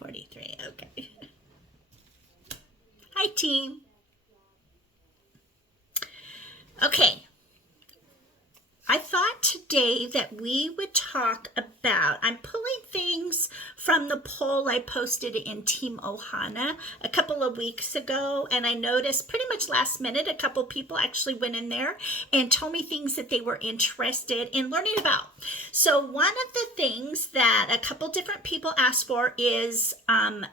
43. Okay. Hi, team. Okay. I thought today that we would talk about, I'm pulling things from the poll I posted in Team Ohana a couple of weeks ago, and I noticed pretty much last minute a couple people actually went in there and told me things that they were interested in learning about. So one of the things that a couple different people asked for is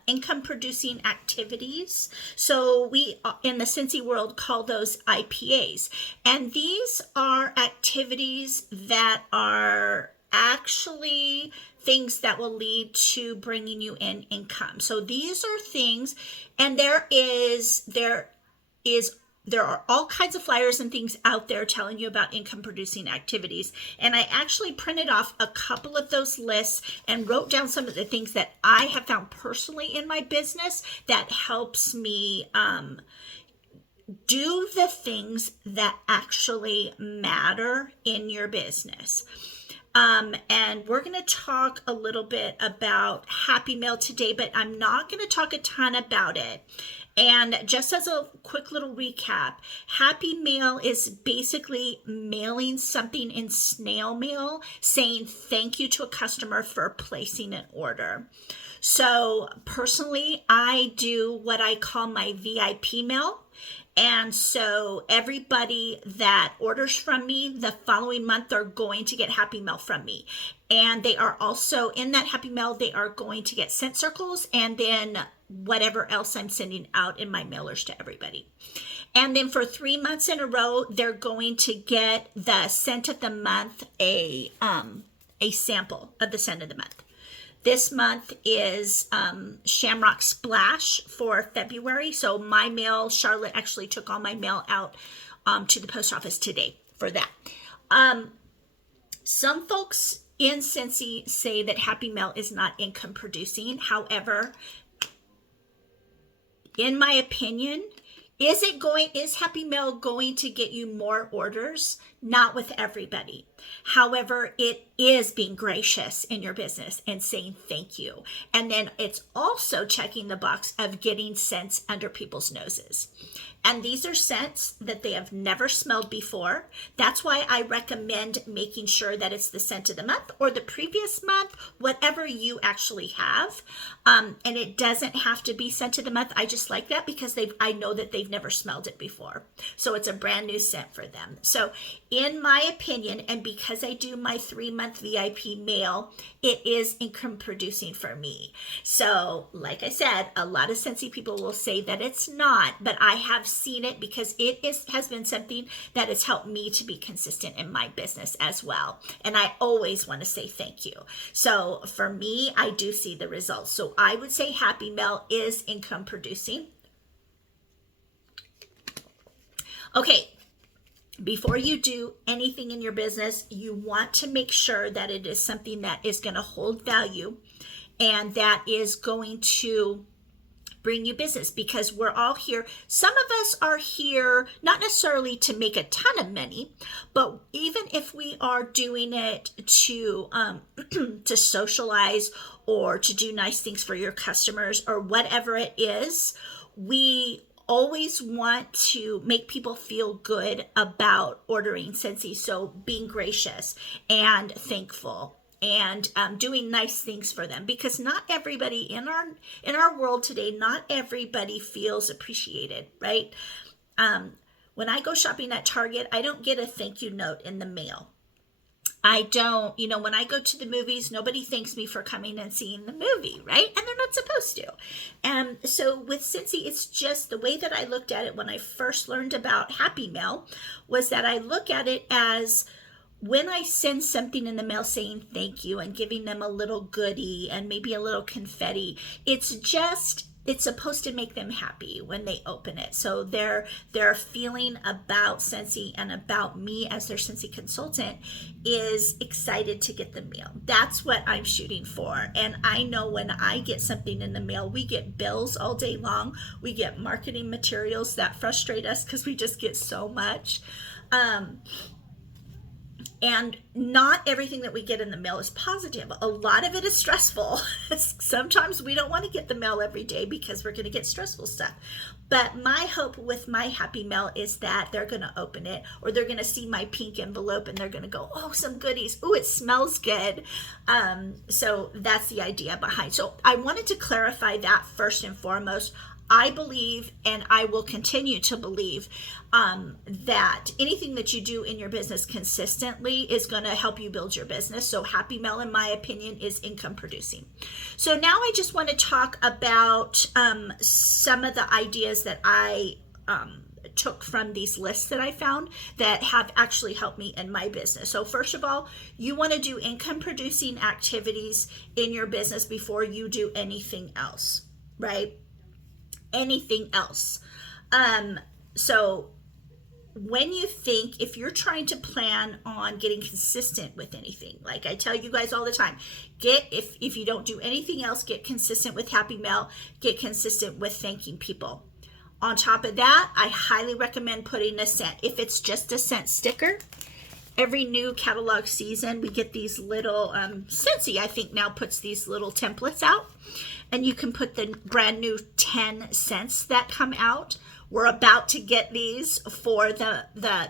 income producing activities. So we in the Scentsy world call those IPAs, and these are activities that are actually things that will lead to bringing you in income. So these are things, and there are all kinds of flyers and things out there telling you about income producing activities. And I actually printed off a couple of those lists and wrote down some of the things that I have found personally in my business that helps me do the things that actually matter in your business. And we're going to talk a little bit about Happy Mail today, but I'm not going to talk a ton about it. And just as a quick little recap, Happy Mail is basically mailing something in snail mail saying thank you to a customer for placing an order. So personally, I do what I call my VIP mail. And so everybody that orders from me the following month are going to get Happy Mail from me. And they are also in that Happy Mail, they are going to get scent circles and then whatever else I'm sending out in my mailers to everybody. And then for 3 months in a row, they're going to get the scent of the month, a sample of the scent of the month. This month is Shamrock Splash for February. So my mail, Charlotte actually took all my mail out to the post office today for that. Some folks in Scentsy say that Happy Mail is not income producing. However, in my opinion, is Happy Mail going to get you more orders? Not with everybody. However, it is being gracious in your business and saying thank you. And then it's also checking the box of getting scents under people's noses. And these are scents that they have never smelled before. That's why I recommend making sure that it's the scent of the month or the previous month, whatever you actually have. And it doesn't have to be scent of the month. I just like that because I know that they've never smelled it before. So it's a brand new scent for them. So in my opinion, and because I do my 3-month VIP mail, it is income producing for me. So like I said, a lot of Scentsy people will say that it's not, but I have seen it because it has been something that has helped me to be consistent in my business as well. And I always want to say thank you. So for me, I do see the results. So I would say Happy Mail is income producing. Okay. Before you do anything in your business, you want to make sure that it is something that is going to hold value and that is going to bring you business, because we're all here. Some of us are here not necessarily to make a ton of money, but even if we are doing it to to socialize or to do nice things for your customers or whatever it is, we always want to make people feel good about ordering Scentsy. So being gracious and thankful and doing nice things for them, because not everybody in our world today, not everybody feels appreciated, right? When I go shopping at Target, I don't get a thank you note in the mail. I don't, when I go to the movies, nobody thanks me for coming and seeing the movie, right? And they're not supposed to. And so with Scentsy, it's just the way that I looked at it when I first learned about Happy Mail was that I look at it as when I send something in the mail saying thank you and giving them a little goodie and maybe a little confetti, it's supposed to make them happy when they open it. So their feeling about Scentsy and about me as their Scentsy consultant is excited to get the mail. That's what I'm shooting for. And I know when I get something in the mail, we get bills all day long. We get marketing materials that frustrate us because we just get so much. And not everything that we get in the mail is positive. A lot of it is stressful. Sometimes we don't want to get the mail every day because we're going to get stressful stuff. But my hope with my Happy Mail is that they're going to open it, or they're going to see my pink envelope and they're going to go, oh, some goodies. Oh, it smells good. So that's the idea behind. So I wanted to clarify that first and foremost. I believe, and I will continue to believe, that anything that you do in your business consistently is going to help you build your business. So Happy Mail, in my opinion, is income producing. So now I just want to talk about some of the ideas that I took from these lists that I found that have actually helped me in my business. So first of all, you want to do income producing activities in your business before you do anything else, right? Anything else. So when you think, if you're trying to plan on getting consistent with anything, like I tell you guys all the time, if you don't do anything else, get consistent with Happy Mail, get consistent with thanking people. On top of that, I highly recommend putting a scent. If it's just a scent sticker, every new catalog season, we get these little, Scentsy, I think now puts these little templates out, and you can put the brand new 10 scents that come out. We're about to get these for the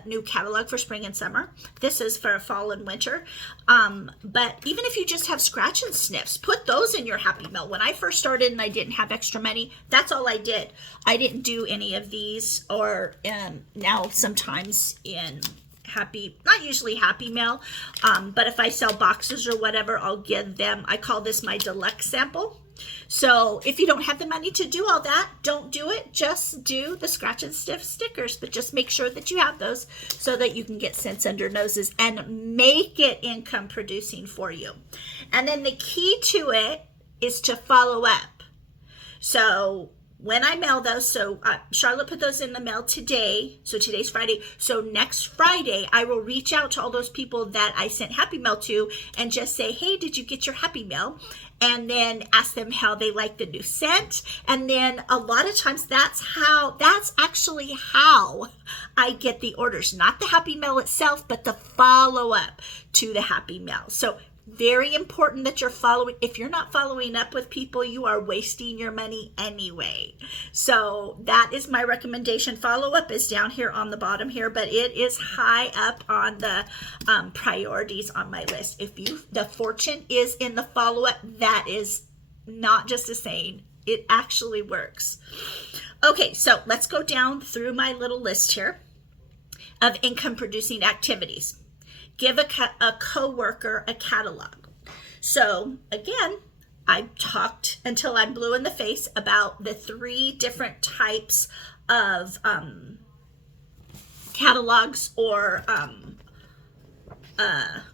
new catalog for spring and summer. This is for fall and winter. But even if you just have scratch and sniffs, put those in your Happy Mail. When I first started and I didn't have extra money, that's all I did. I didn't do any of these, or now sometimes in not usually Happy Mail, but if I sell boxes or whatever, I'll give them, I call this my deluxe sample. So if you don't have the money to do all that, don't do it. Just do the scratch and sniff stickers, but just make sure that you have those so that you can get scents under noses and make it income producing for you. And then the key to it is to follow up. So when I mail those, so Charlotte put those in the mail today, so today's Friday, so next Friday I will reach out to all those people that I sent Happy Mail to and just say, hey, did you get your Happy Mail? And then ask them how they like the new scent. And then a lot of times that's actually how I get the orders, not the Happy Mail itself, but the follow up to the Happy Mail. So very important that you're following. If you're not following up with people, you are wasting your money anyway. So that is my recommendation. Follow up is down here on the bottom here, but it is high up on the priorities on my list. The fortune is in the follow up. That is not just a saying. It actually works. Okay, so let's go down through my little list here of income producing activities. Give a coworker a catalog. So again, I talked until I'm blue in the face about the 3 different types of catalogs or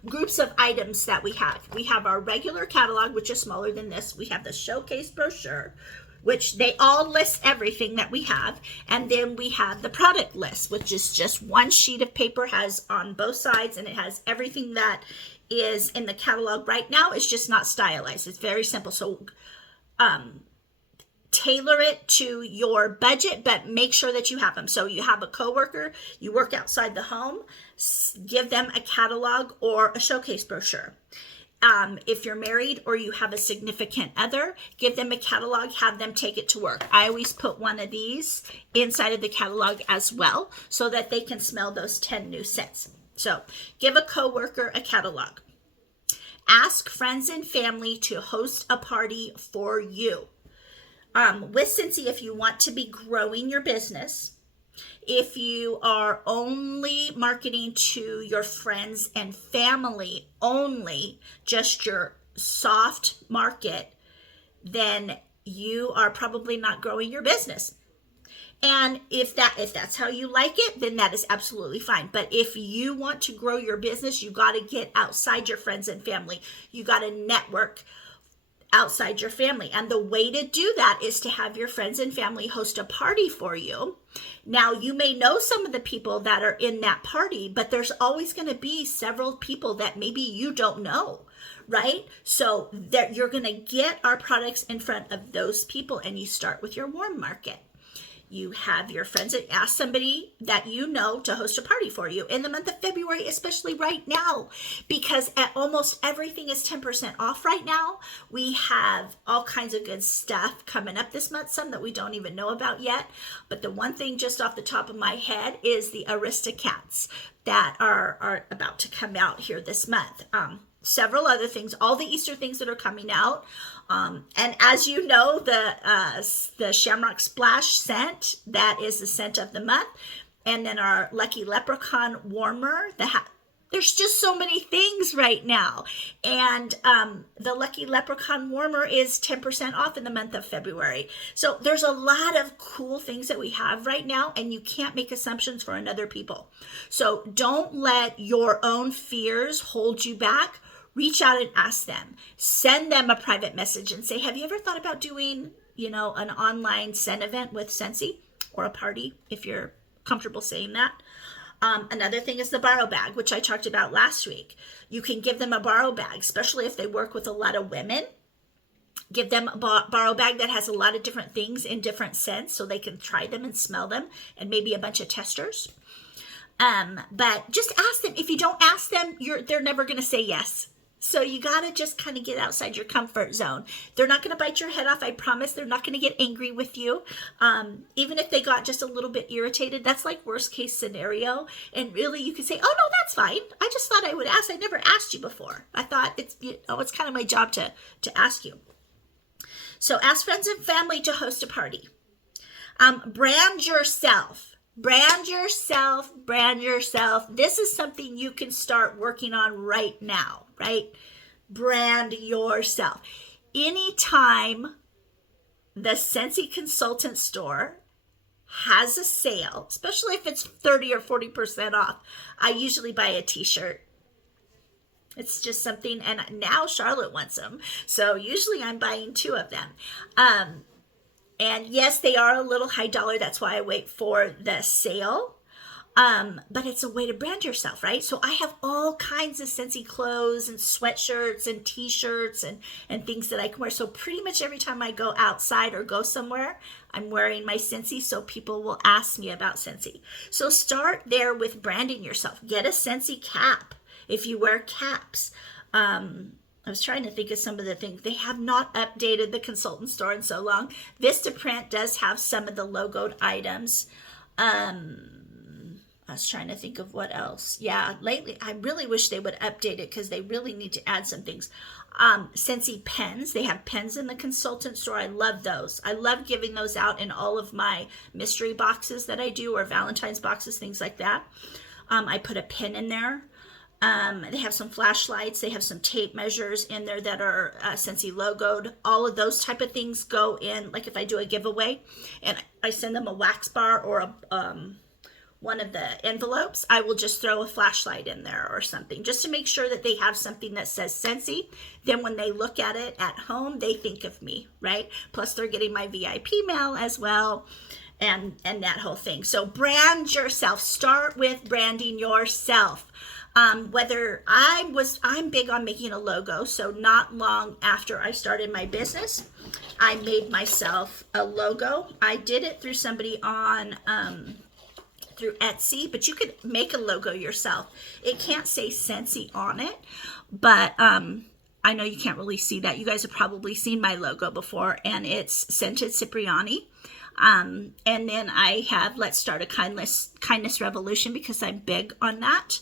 groups of items that we have. We have our regular catalog, which is smaller than this. We have the showcase brochure, which they all list everything that we have. And then we have the product list, which is just one sheet of paper, has on both sides, and it has everything that is in the catalog right now. It's just not stylized. It's very simple. So tailor it to your budget, but make sure that you have them. So you have a coworker, you work outside the home, give them a catalog or a showcase brochure. If you're married or you have a significant other, give them a catalog, have them take it to work. I always put one of these inside of the catalog as well so that they can smell those 10 new scents. So give a coworker a catalog. Ask friends and family to host a party for you. With Scentsy, if you want to be growing your business, if you are only marketing to your friends and family only, just your soft market, then you are probably not growing your business. And if that's how you like it, then that is absolutely fine. But if you want to grow your business, you got to get outside your friends and family. You got to network outside your family. And the way to do that is to have your friends and family host a party for you. Now, you may know some of the people that are in that party, but there's always going to be several people that maybe you don't know, right? So that you're going to get our products in front of those people, and you start with your warm market. You have your friends, ask somebody that you know to host a party for you in the month of February, especially right now, because at almost everything is 10% off right now. We have all kinds of good stuff coming up this month, some that we don't even know about yet. But the one thing just off the top of my head is the Aristocats that are about to come out here this month. Several other things, all the Easter things that are coming out. And as you know, the Shamrock Splash scent, that is the scent of the month. And then our Lucky Leprechaun Warmer, there's just so many things right now. And the Lucky Leprechaun Warmer is 10% off in the month of February. So there's a lot of cool things that we have right now, and you can't make assumptions for another people. So don't let your own fears hold you back. Reach out and ask them. Send them a private message and say, have you ever thought about doing, an online scent event with Scentsy, or a party, if you're comfortable saying that? Another thing is the borrow bag, which I talked about last week. You can give them a borrow bag, especially if they work with a lot of women. Give them a borrow bag that has a lot of different things in different scents so they can try them and smell them, and maybe a bunch of testers. But just ask them. If you don't ask them, they're never going to say yes. So you got to just kind of get outside your comfort zone. They're not going to bite your head off, I promise. They're not going to get angry with you. Even if they got just a little bit irritated, that's like worst case scenario. And really you could say, oh no, that's fine. I just thought I would ask. I never asked you before. I thought it's kind of my job to ask you. So ask friends and family to host a party. Brand yourself. Brand yourself. This is something you can start working on right now, right? Brand yourself. Anytime the Scentsy Consultant Store has a sale, especially if it's 30 or 40% off, I usually buy a t-shirt. It's just something, and now Charlotte wants them. So usually I'm buying 2 of them. And yes, they are a little high dollar. That's why I wait for the sale. But it's a way to brand yourself, right? So I have all kinds of Scentsy clothes and sweatshirts and t-shirts and things that I can wear. So pretty much every time I go outside or go somewhere, I'm wearing my Scentsy, so people will ask me about Scentsy. So start there with branding yourself. Get a Scentsy cap if you wear caps. I was trying to think of some of the things. They have not updated the consultant store in so long. Vistaprint does have some of the logoed items. I was trying to think of what else. Yeah, lately, I really wish they would update it because they really need to add some things. Scentsy pens. They have pens in the consultant store. I love those. I love giving those out in all of my mystery boxes that I do, or Valentine's boxes, things like that. I put a pen in there. They have some flashlights. They have some tape measures in there that are Scentsy logoed. All of those type of things go in, like if I do a giveaway and I send them a wax bar or one of the envelopes, I will just throw a flashlight in there or something just to make sure that they have something that says Scentsy. Then when they look at it at home, they think of me, right? Plus they're getting my VIP mail as well, and that whole thing. So brand yourself. Start with branding yourself. Whether I'm big on making a logo. So not long after I started my business, I made myself a logo. I did it through somebody on, through Etsy, but you could make a logo yourself. It can't say Scentsy on it, but, I know you can't really see that. You guys have probably seen my logo before, and it's Scented Cipriani. And then I have Let's Start a Kindness Revolution, because I'm big on that.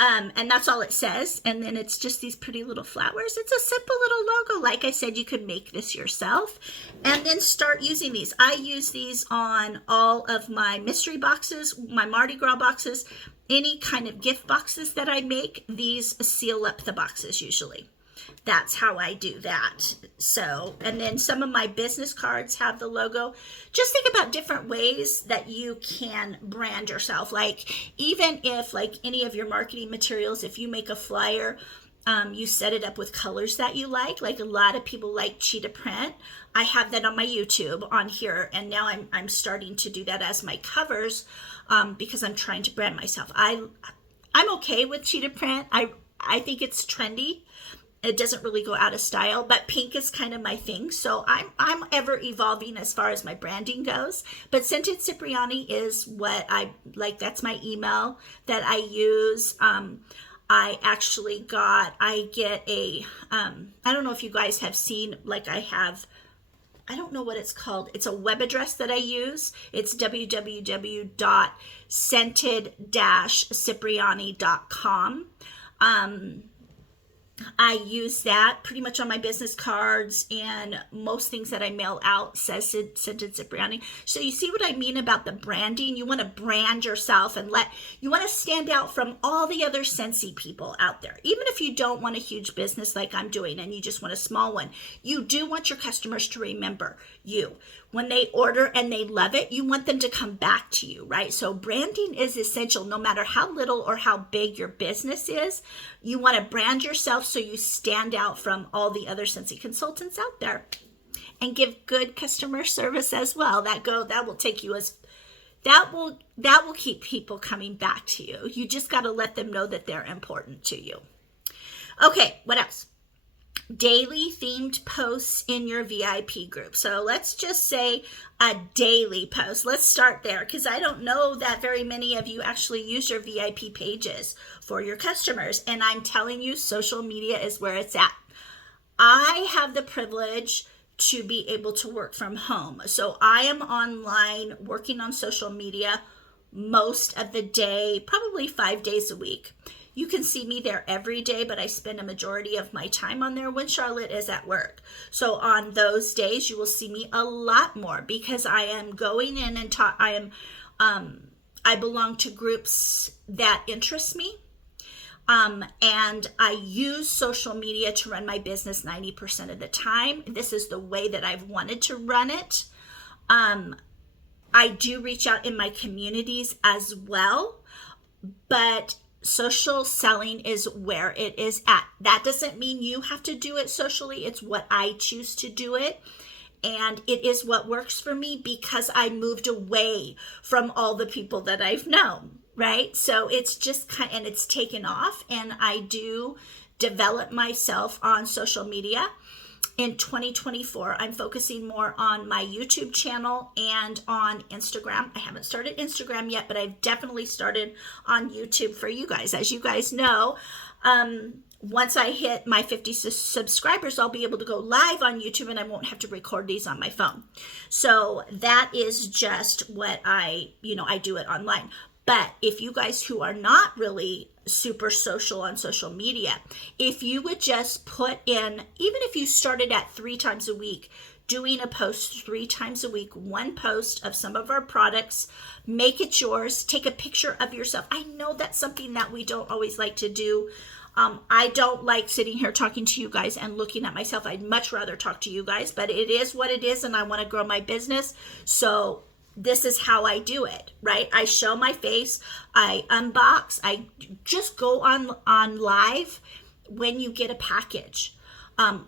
And that's all it says. And then it's just these pretty little flowers. It's a simple little logo. Like I said, you could make this yourself and then start using these. I use these on all of my mystery boxes, my Mardi Gras boxes, any kind of gift boxes that I make. These seal up the boxes usually. That's how I do that. So, and then some of my business cards have the logo. Just think about different ways that you can brand yourself. Like, even if, like, any of your marketing materials, if you make a flyer, you set it up with colors that you like a lot of people like cheetah print. I have that on my YouTube on here, and now I'm starting to do that as my covers, because I'm trying to brand myself. I'm okay with cheetah print. I think it's trendy. It doesn't really go out of style, but pink is kind of my thing. So I'm ever evolving as far as my branding goes. But Scented Cipriani is what I like. That's my email that I use. I get a, I don't know if you guys have seen, like I have, I don't know what it's called. It's a web address that I use. It's www.scented-cipriani.com. I use that pretty much on my business cards, and most things that I mail out says Scented Cipriani. So you see what I mean about the branding? You want to brand yourself and you want to stand out from all the other Scentsy people out there. Even if you don't want a huge business like I'm doing and you just want a small one, you do want your customers to remember you. When they order and they love it, you want them to come back to you, right? So branding is essential no matter how little or how big your business is. You want to brand yourself so you stand out from all the other Scentsy consultants out there, and give good customer service as well. That will take you that will keep people coming back to you. You just got to let them know that they're important to you. Okay, what else? Daily themed posts in your VIP group. So let's just say a daily post. Let's start there, because I don't know that very many of you actually use your VIP pages for your customers. And I'm telling you, social media is where it's at. I have the privilege to be able to work from home. So I am online working on social media most of the day, probably 5 days a week. You can see me there every day, but I spend a majority of my time on there when Charlotte is at work. So on those days, you will see me a lot more, because I am going in and I belong to groups that interest me. And I use social media to run my business 90% of the time. This is the way that I've wanted to run it. I do reach out in my communities as well, but social selling is where it is at. That doesn't mean you have to do it socially. It's what I choose to do it. And it is what works for me, because I moved away from all the people that I've known, right? So it's just and it's taken off, and I do develop myself on social media. In 2024, I'm focusing more on my YouTube channel and on Instagram. I haven't started Instagram yet, but I've definitely started on YouTube for you guys. As you guys know, once I hit my 50 subscribers, I'll be able to go live on YouTube, and I won't have to record these on my phone. So that is just what I do it online. But if you guys who are not really super social on social media, if you would just put in, even if you started at 3 times a week, doing a post 3 times a week, one post of some of our products, make it yours, take a picture of yourself. I know that's something that we don't always like to do. I don't like sitting here talking to you guys and looking at myself. I'd much rather talk to you guys, but it is what it is, and I want to grow my business. So this is how I do it, right? I show my face, I unbox, I just go on live when you get a package.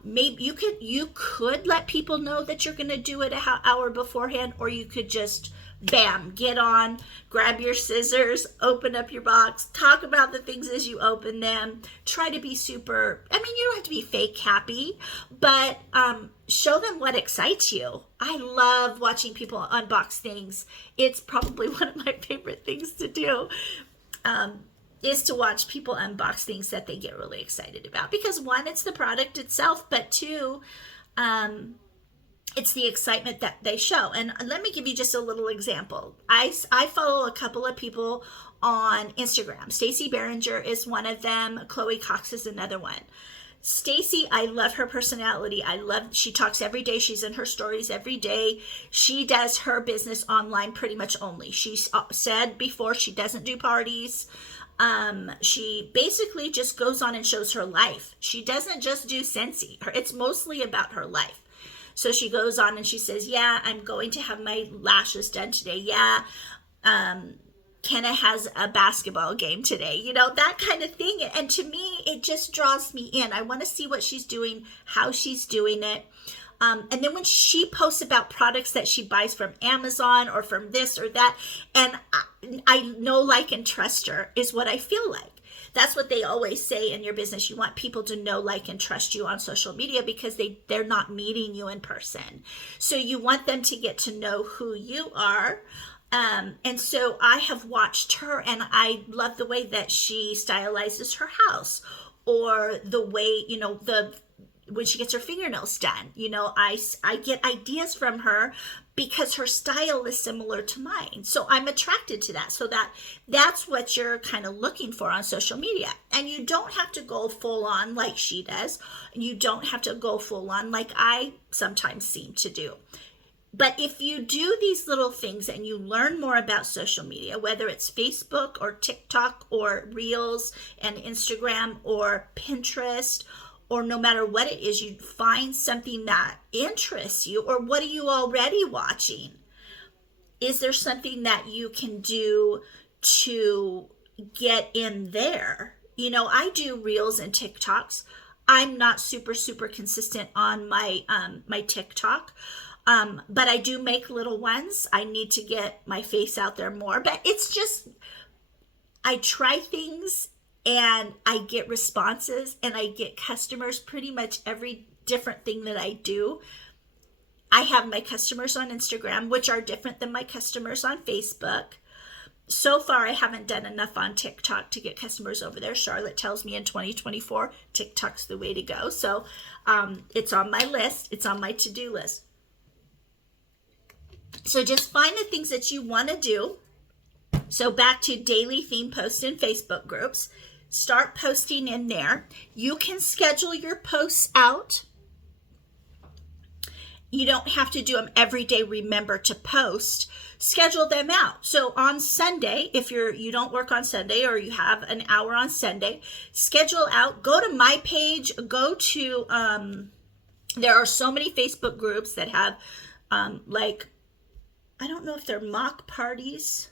Maybe you could let people know that you're going to do it an hour beforehand, or you could just bam, get on, grab your scissors, open up your box, talk about the things as you open them, try to be super, you don't have to be fake happy, but show them what excites you. I love watching people unbox things. It's probably one of my favorite things to do, is to watch people unbox things that they get really excited about. Because 1, it's the product itself, but 2, it's the excitement that they show. And let me give you just a little example. I follow a couple of people on Instagram. Stacy Behringer is one of them. Chloe Cox is another one. Stacy, I love her personality. She talks every day. She's in her stories every day. She does her business online pretty much only. She said before she doesn't do parties. She basically just goes on and shows her life. She doesn't just do Scentsy. It's mostly about her life. So she goes on and she says, yeah, I'm going to have my lashes done today. Yeah, Kenna has a basketball game today. That kind of thing. And to me, it just draws me in. I want to see what she's doing, how she's doing it. And then when she posts about products that she buys from Amazon or from this or that, and I know, like, and trust her is what I feel like. That's what they always say in your business. You want people to know, like, and trust you on social media because they're not meeting you in person. So you want them to get to know who you are. And so I have watched her, and I love the way that she stylizes her house, or the way, when she gets her fingernails done. I get ideas from her because her style is similar to mine. So I'm attracted to that. So that's what you're kind of looking for on social media. And you don't have to go full on like she does. You don't have to go full on like I sometimes seem to do. But if you do these little things and you learn more about social media, whether it's Facebook or TikTok or Reels and Instagram or Pinterest, or no matter what it is, you find something that interests you, or what are you already watching? Is there something that you can do to get in there? I do Reels and TikToks. I'm not super consistent on my TikTok. But I do make little ones. I need to get my face out there more. But it's just, I try things and I get responses and I get customers pretty much every different thing that I do. I have my customers on Instagram, which are different than my customers on Facebook. So far, I haven't done enough on TikTok to get customers over there. Charlotte tells me in 2024, TikTok's the way to go. So it's on my list. It's on my to-do list. So just find the things that you want to do. So back to daily theme posts in Facebook groups. Start posting in there. You can schedule your posts out. You don't have to do them every day. Remember to post. Schedule them out. So on Sunday, if you don't work on Sunday, or you have an hour on Sunday, schedule out. Go to my page. Go to, there are so many Facebook groups that have I don't know if they're mock parties.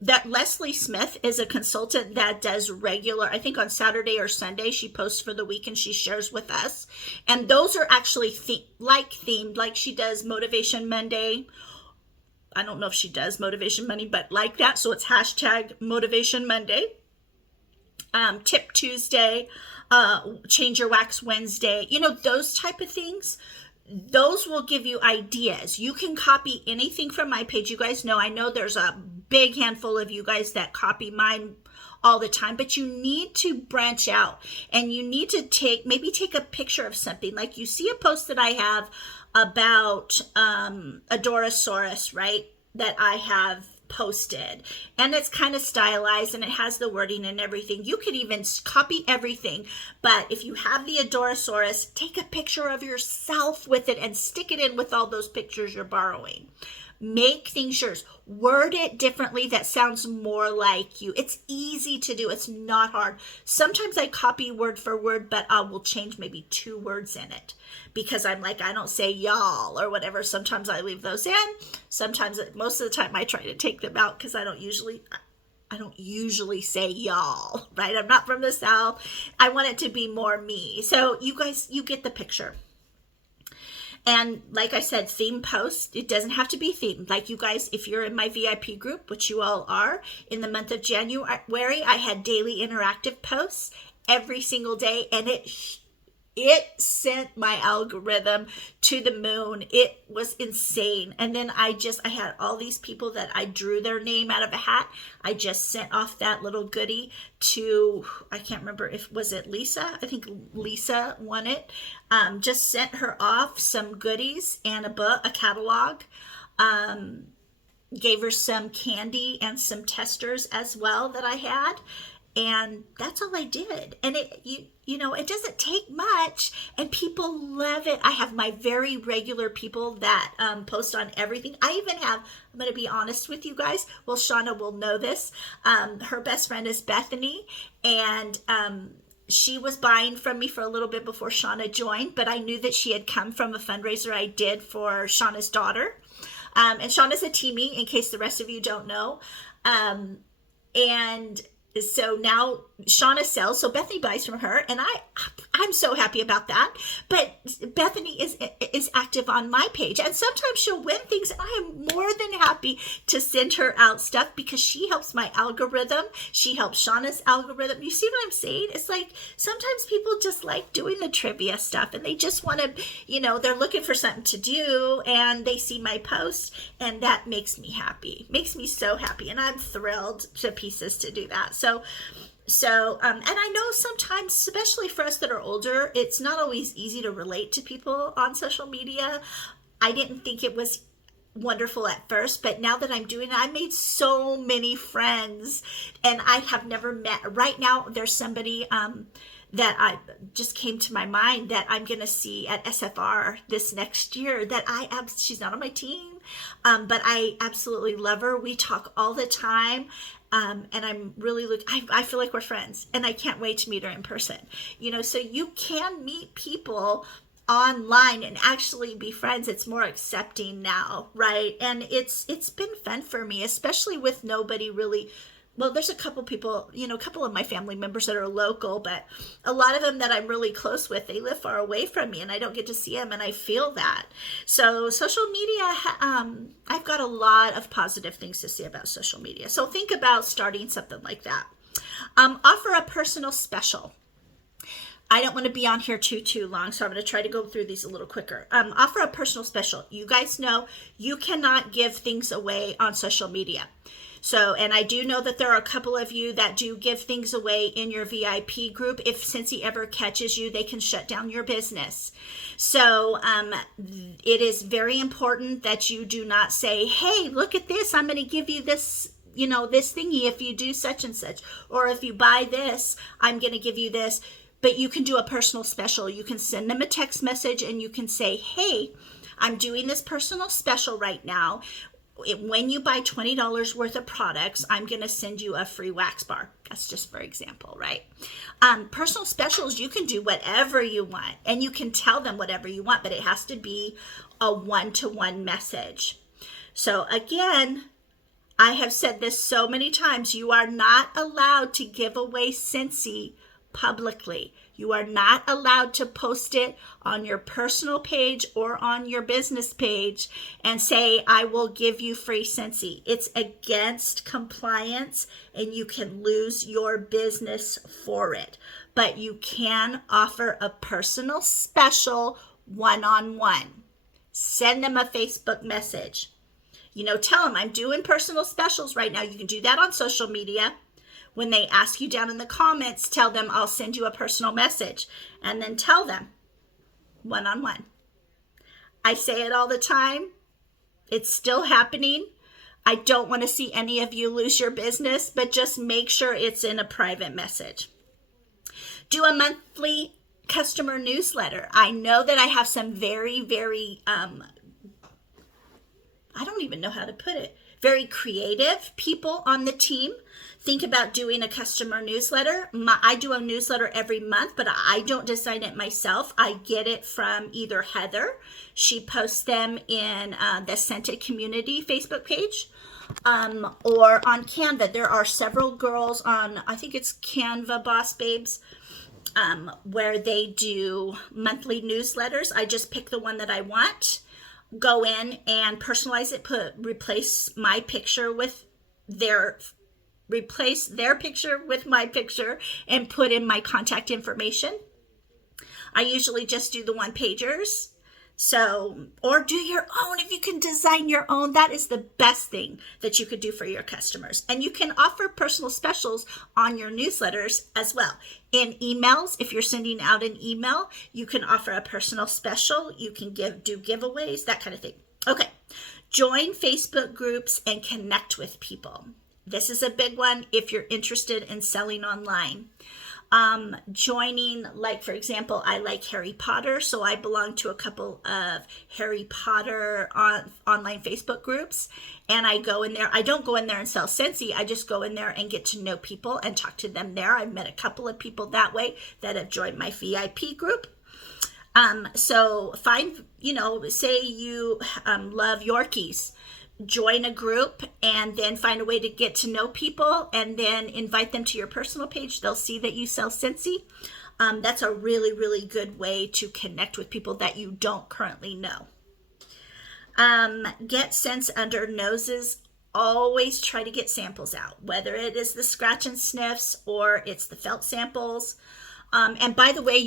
That Leslie Smith is a consultant that does regular, I think on Saturday or Sunday, she posts for the week and she shares with us. And those are actually themed, like she does Motivation Monday. I don't know if she does Motivation Monday, but like that. So it's hashtag Motivation Monday. Tip Tuesday, Change Your Wax Wednesday, those type of things. Those will give you ideas. You can copy anything from my page. You guys know, I know there's a big handful of you guys that copy mine all the time, but you need to branch out and you need to maybe take a picture of something. Like you see a post that I have about Adorosaurus, right? That I have posted, and it's kind of stylized and it has the wording and everything. You could even copy everything, but if you have the Adorosaurus, take a picture of yourself with it and stick it in with all those pictures you're borrowing. Make things yours. Word it differently that sounds more like you. It's easy to do. It's not hard. Sometimes I copy word for word, but I will change maybe 2 words in it because I'm like, I don't say y'all or whatever. Sometimes I leave those in. Sometimes, most of the time, I try to take them out because I don't usually say y'all, right? I'm not from the South. I want it to be more me. So you guys, you get the picture. And like I said, theme posts, it doesn't have to be themed. Like you guys, if you're in my VIP group, which you all are, in the month of January, I had daily interactive posts every single day, and it sent my algorithm to the moon. It was insane. And then I had all these people that I drew their name out of a hat. I just sent off that little goodie to, I can't remember was it Lisa? I think Lisa won it. Just sent her off some goodies and a book, a catalog. Gave her some candy and some testers as well that I had. And that's all I did. And it doesn't take much, and people love it. I have my very regular people that post on everything. I even have, I'm going to be honest with you guys. Well, Shauna will know this. Her best friend is Bethany, and she was buying from me for a little bit before Shauna joined, but I knew that she had come from a fundraiser I did for Shauna's daughter. And Shauna's a teamie, in case the rest of you don't know. And so now Shauna sells, so Bethany buys from her, and I'm so happy about that. But Bethany is active on my page, and sometimes she'll win things, and I am more than happy to send her out stuff because she helps my algorithm. She helps Shauna's algorithm. You see what I'm saying? It's like sometimes people just like doing the trivia stuff, and they just want to, they're looking for something to do, and they see my post, and that makes me happy. Makes me so happy, and I'm thrilled to pieces to do that. And I know sometimes, especially for us that are older, it's not always easy to relate to people on social media. I didn't think it was wonderful at first, but now that I'm doing it, I made so many friends, and I have never met. Right now, there's somebody that I just came to my mind that I'm going to see at SFR this next year that she's not on my team, but I absolutely love her. We talk all the time. And I'm really I feel like we're friends, and I can't wait to meet her in person. So you can meet people online and actually be friends. It's more accepting now, right? And it's been fun for me, especially with nobody really. Well, there's a couple people, a couple of my family members that are local, but a lot of them that I'm really close with, they live far away from me, and I don't get to see them, and I feel that. So social media, I've got a lot of positive things to say about social media. So think about starting something like that. Offer a personal special. I don't want to be on here too long, so I'm going to try to go through these a little quicker. Offer a personal special. You guys know you cannot give things away on social media. So, and I do know that there are a couple of you that do give things away in your VIP group. If Scentsy ever catches you, they can shut down your business. So it is very important that you do not say, hey, look at this, I'm going to give you this, this thingy if you do such and such. Or if you buy this, I'm going to give you this. But you can do a personal special. You can send them a text message and you can say, hey, I'm doing this personal special right now. When you buy $20 worth of products, I'm going to send you a free wax bar. That's just for example, right? Personal specials, you can do whatever you want, and you can tell them whatever you want, but it has to be a one-to-one message. So again, I have said this so many times, you are not allowed to give away Scentsy publicly. You are not allowed to post it on your personal page or on your business page and say, I will give you free Scentsy. It's against compliance, and you can lose your business for it. But you can offer a personal special one-on-one. Send them a Facebook message. Tell them I'm doing personal specials right now. You can do that on social media. When they ask you down in the comments, tell them I'll send you a personal message, and then tell them one-on-one. I say it all the time. It's still happening. I don't want to see any of you lose your business, but just make sure it's in a private message. Do a monthly customer newsletter. I know that I have some very, very, I don't even know how to put it, very creative people on the team. Think about doing a customer newsletter. I do a newsletter every month, but I don't design it myself. I get it from either Heather. She posts them in the Scentsy community Facebook page, or on Canva. There are several girls on, I think it's Canva Boss Babes, where they do monthly newsletters. I just pick the one that I want, go in and personalize it, replace their picture with my picture, and put in my contact information. I usually just do the one pagers. So, or do your own. If you can design your own, that is the best thing that you could do for your customers. And you can offer personal specials on your newsletters as well. In emails, if you're sending out an email, you can offer a personal special. You can do giveaways, that kind of thing. Okay, join Facebook groups and connect with people. This is a big one if you're interested in selling online. Joining, like, for example, I like Harry Potter, so I belong to a couple of Harry Potter online Facebook groups, and I go in there. I don't go in there and sell Scentsy. I just go in there and get to know people and talk to them there. I've met a couple of people that way that have joined my VIP group. So find, say you love Yorkies. join a group and then find a way to get to know people and then invite them to your personal page. They'll see that you sell Scentsy. That's a really, really good way to connect with people that you don't currently know. Get scents under noses. Always try to get samples out, whether it is the scratch and sniffs or it's the felt samples. And by the way,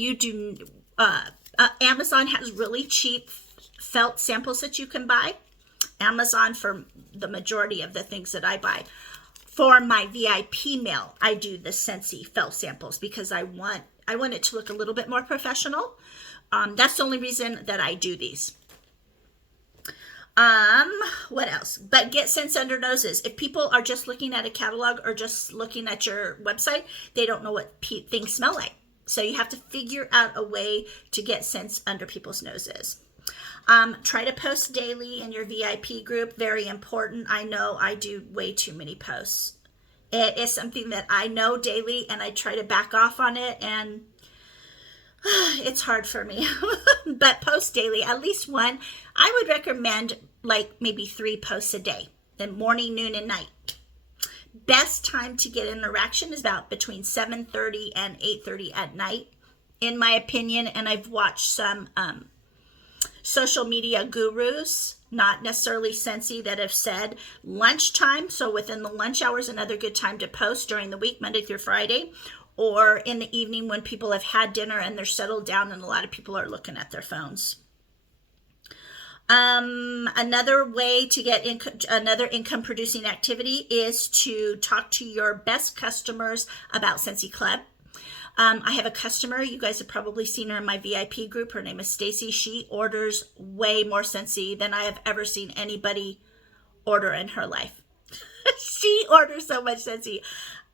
Amazon has really cheap felt samples that you can buy. Amazon, for the majority of the things that I buy. For my VIP mail, I do the Scentsy felt samples because I want it to look a little bit more professional. That's the only reason that I do these. What else? But get scents under noses. If people are just looking at a catalog or just looking at your website, they don't know what things smell like. So you have to figure out a way to get scents under people's noses. Try to post daily in your VIP group. Very important. I know I do way too many posts. It is something that I know daily and I try to back off on it, and it's hard for me. But post daily, at least one. I would recommend like maybe 3 posts a day, then morning, noon, and night. Best time to get interaction is about between 7:30 and 8:30 at night, in my opinion. And I've watched some social media gurus, not necessarily Scentsy, that have said lunchtime. So within the lunch hour is another good time to post during the week, Monday through Friday, or in the evening when people have had dinner and they're settled down and a lot of people are looking at their phones. Another way to get another income producing activity is to talk to your best customers about Scentsy Club. I have a customer, you guys have probably seen her in my VIP group. Her name is Stacy. She orders way more Scentsy than I have ever seen anybody order in her life. She orders so much Scentsy.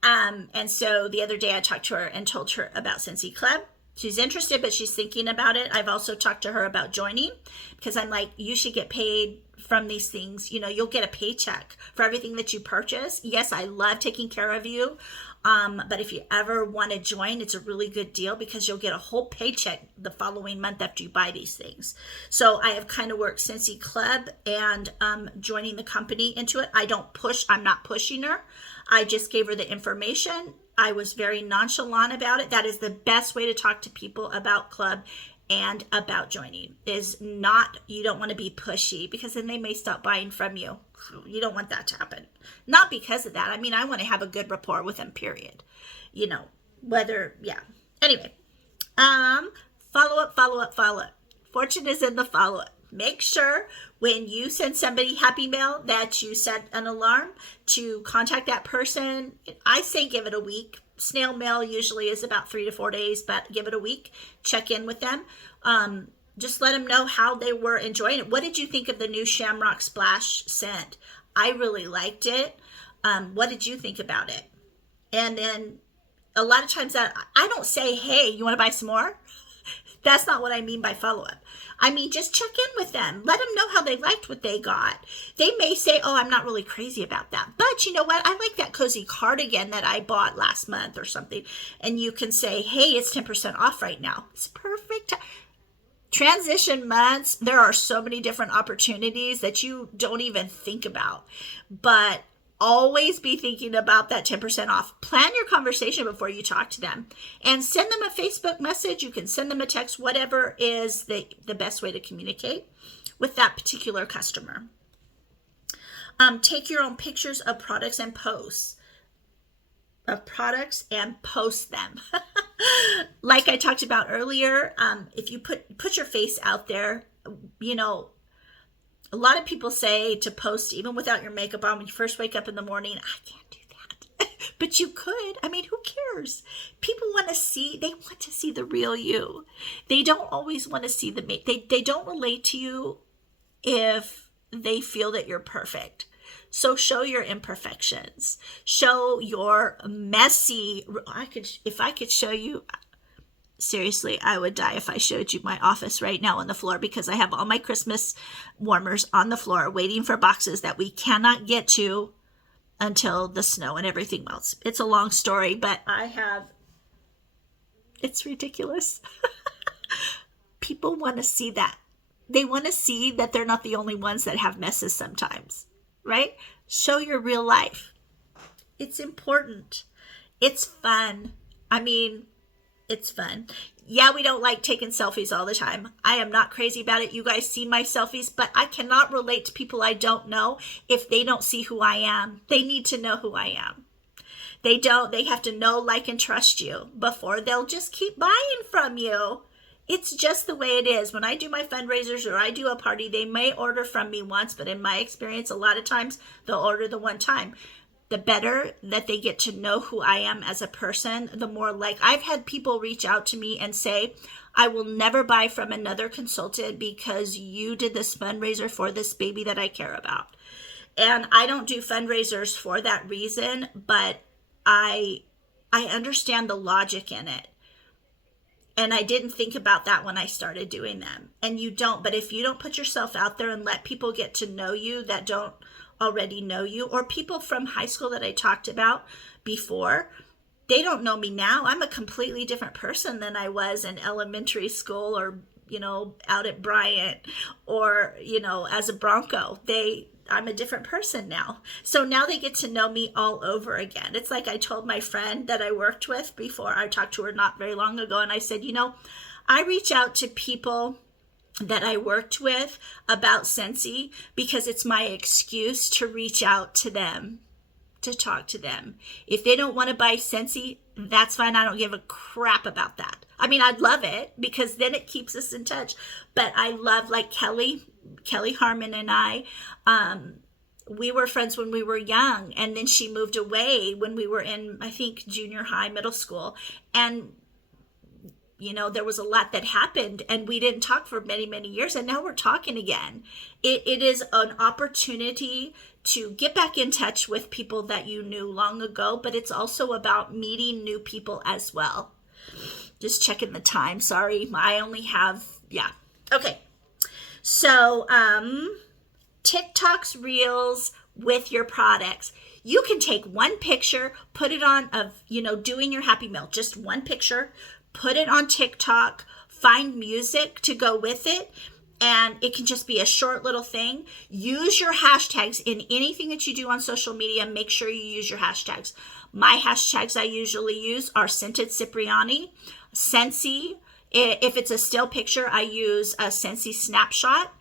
And so the other day I talked to her and told her about Scentsy Club. She's interested, but she's thinking about it. I've also talked to her about joining because I'm like, you should get paid from these things. You know, you'll get a paycheck for everything that you purchase. Yes, I love taking care of you. But if you ever want to join, it's a really good deal because you'll get a whole paycheck the following month after you buy these things. So I have kind of worked Scentsy Club and joining the company into it. I'm not pushing her. I just gave her the information. I was very nonchalant about it. That is the best way to talk to people about club and about joining, is not, you don't want to be pushy because then they may stop buying from you. You don't want that to happen. Not because of that. I mean, I want to have a good rapport with them, period. You know, whether, yeah. Anyway, follow up. Fortune is in the follow-up. Make sure when you send somebody happy mail that you set an alarm to contact that person. I say give it a week. Snail mail usually is about 3 to 4 days, but give it a week. Check in with them. Just let them know how they were enjoying it. What did you think of the new Shamrock Splash scent? I really liked it. What did you think about it? And then a lot of times that I don't say, hey, you want to buy some more? That's not what I mean by follow-up. I mean, just check in with them. Let them know how they liked what they got. They may say, oh, I'm not really crazy about that. But you know what? I like that cozy cardigan that I bought last month or something. And you can say, hey, it's 10% off right now. It's perfect. Transition months, there are so many different opportunities that you don't even think about. But always be thinking about that 10% off. Plan your conversation before you talk to them and send them a Facebook message. You can send them a text, whatever is the best way to communicate with that particular customer. Take your own pictures of products and post them. Like I talked about earlier, if you put your face out there, you know, a lot of people say to post even without your makeup on when you first wake up in the morning. I can't do that. But you could. I mean, who cares? People want to see the real you. They don't always want to see they don't relate to you if they feel that you're perfect. So show your imperfections. Show your messy. If I could show you, seriously, I would die if I showed you my office right now on the floor because I have all my Christmas warmers on the floor waiting for boxes that we cannot get to until the snow and everything melts. It's a long story, but it's ridiculous. People want to see that. They want to see that they're not the only ones that have messes sometimes. right? Show your real life. It's important. It's fun. I mean, it's fun. Yeah, we don't like taking selfies all the time. I am not crazy about it. You guys see my selfies, but I cannot relate to people I don't know if they don't see who I am. They need to know who I am. They have to know, like, and trust you before they'll just keep buying from you. It's just the way it is. When I do my fundraisers or I do a party, they may order from me once, but in my experience, a lot of times they'll order the one time. The better that they get to know who I am as a person, the more like I've had people reach out to me and say, I will never buy from another consultant because you did this fundraiser for this baby that I care about. And I don't do fundraisers for that reason, but I understand the logic in it. And I didn't think about that when I started doing them. And you don't, but if you don't put yourself out there and let people get to know you that don't already know you, or people from high school that I talked about before, they don't know me now. I'm a completely different person than I was in elementary school or, out at Bryant or, as a Bronco. I'm a different person now. So now they get to know me all over again. It's like I told my friend that I worked with before. I talked to her not very long ago, and I said, I reach out to people that I worked with about Scentsy because it's my excuse to reach out to them, to talk to them. If they don't want to buy Scentsy, that's fine. I don't give a crap about that. I mean, I'd love it because then it keeps us in touch. But I love, like Kelly Harmon and I, we were friends when we were young, and then she moved away when we were in, I think, junior high, middle school. And there was a lot that happened and we didn't talk for many, many years, and now we're talking again. It is an opportunity to get back in touch with people that you knew long ago, but it's also about meeting new people as well. Just checking the time. Sorry, I only have, Okay. So, TikToks, Reels with your products. You can take one picture, put it on of, doing your happy meal, just one picture, put it on TikTok, find music to go with it, and it can just be a short little thing. Use your hashtags in anything that you do on social media. Make sure you use your hashtags. My hashtags I usually use are Scented Cipriani, Scentsy. If it's a still picture, I use a Scentsy snapshot.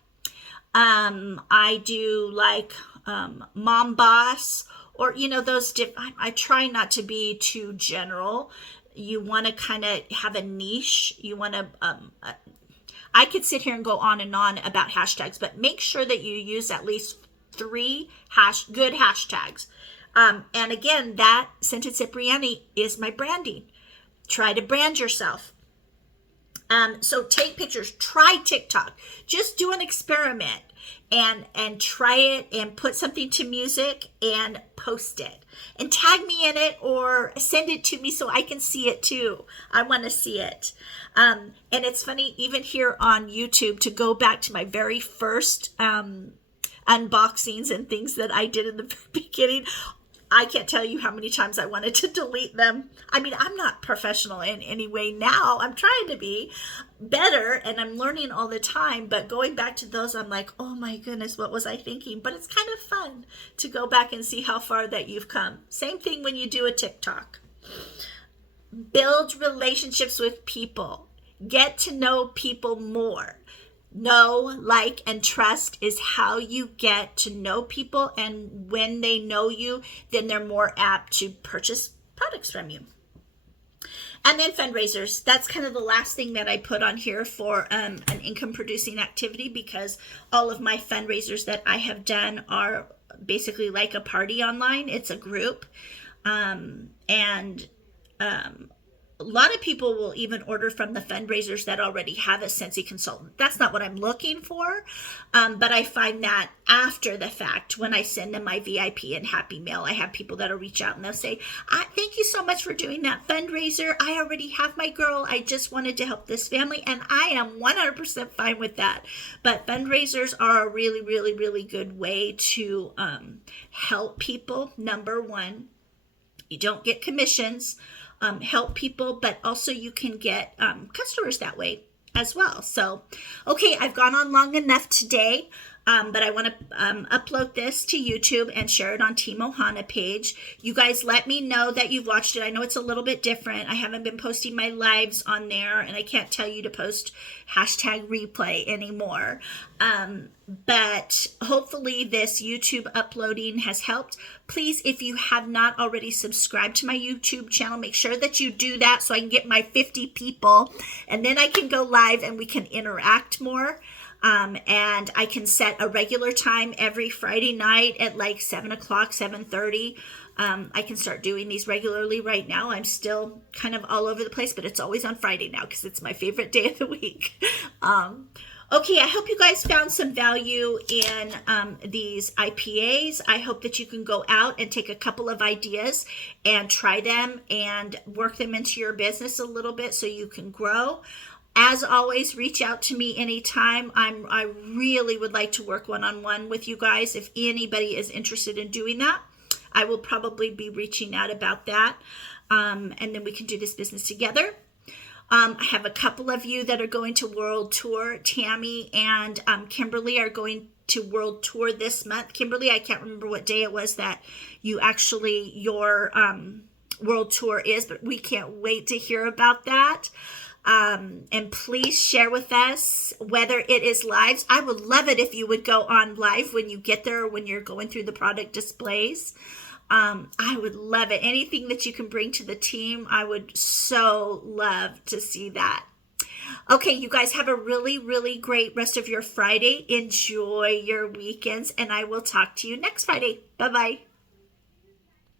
I do like Mom Boss, or those I try not to be too general. You want to kind of have a niche. You want to I could sit here and go on and on about hashtags, but make sure that you use at least 3 good hashtags. And again, that Scented Cipriani is my branding. Try to brand yourself. So take pictures, try TikTok, just do an experiment and try it and put something to music and post it and tag me in it or send it to me so I can see it too. I want to see it. And it's funny, even here on YouTube, to go back to my very first unboxings and things that I did in the beginning. I can't tell you how many times I wanted to delete them. I mean, I'm not professional in any way now. I'm trying to be better and I'm learning all the time. But going back to those, I'm like, oh my goodness, what was I thinking? But it's kind of fun to go back and see how far that you've come. Same thing when you do a TikTok. Build relationships with people. Get to know people more. Know, like, and trust is how you get to know people, and when they know you, then they're more apt to purchase products from you. And then fundraisers. That's kind of the last thing that I put on here for an income producing activity, because all of my fundraisers that I have done are basically like a party online. It's a group. A lot of people will even order from the fundraisers that already have a Scentsy consultant. That's not what I'm looking for, but I find that after the fact, when I send them my VIP and Happy Mail, I have people that'll reach out and they'll say, thank you so much for doing that fundraiser. I already have my girl. I just wanted to help this family, and I am 100% fine with that. But fundraisers are a really, really, really good way to help people. Number one, you don't get commissions. Help people, but also you can get customers that way as well. So, okay, I've gone on long enough today. but I want to upload this to YouTube and share it on Team Ohana page. You guys let me know that you've watched it. I know it's a little bit different. I haven't been posting my lives on there, and I can't tell you to post hashtag replay anymore. But hopefully this YouTube uploading has helped. Please, if you have not already subscribed to my YouTube channel, make sure that you do that so I can get my 50 people, and then I can go live and we can interact more. And I can set a regular time every Friday night at like 7 o'clock, 7:30. I can start doing these regularly right now. I'm still kind of all over the place, but it's always on Friday now because it's my favorite day of the week. Okay, I hope you guys found some value in these IPAs. I hope that you can go out and take a couple of ideas and try them and work them into your business a little bit so you can grow. As always, reach out to me anytime. I really would like to work one-on-one with you guys. If anybody is interested in doing that, I will probably be reaching out about that. And then we can do this business together. I have a couple of you that are going to World Tour. Tammy and Kimberly are going to World Tour this month. Kimberly, I can't remember what day it was that your World Tour is, but we can't wait to hear about that. And please share with us whether it is lives. I would love it if you would go on live when you get there or when you're going through the product displays. I would love it. Anything that you can bring to the team, I would so love to see that. Okay, you guys have a really, really great rest of your Friday. Enjoy your weekends, and I will talk to you next Friday. Bye-bye.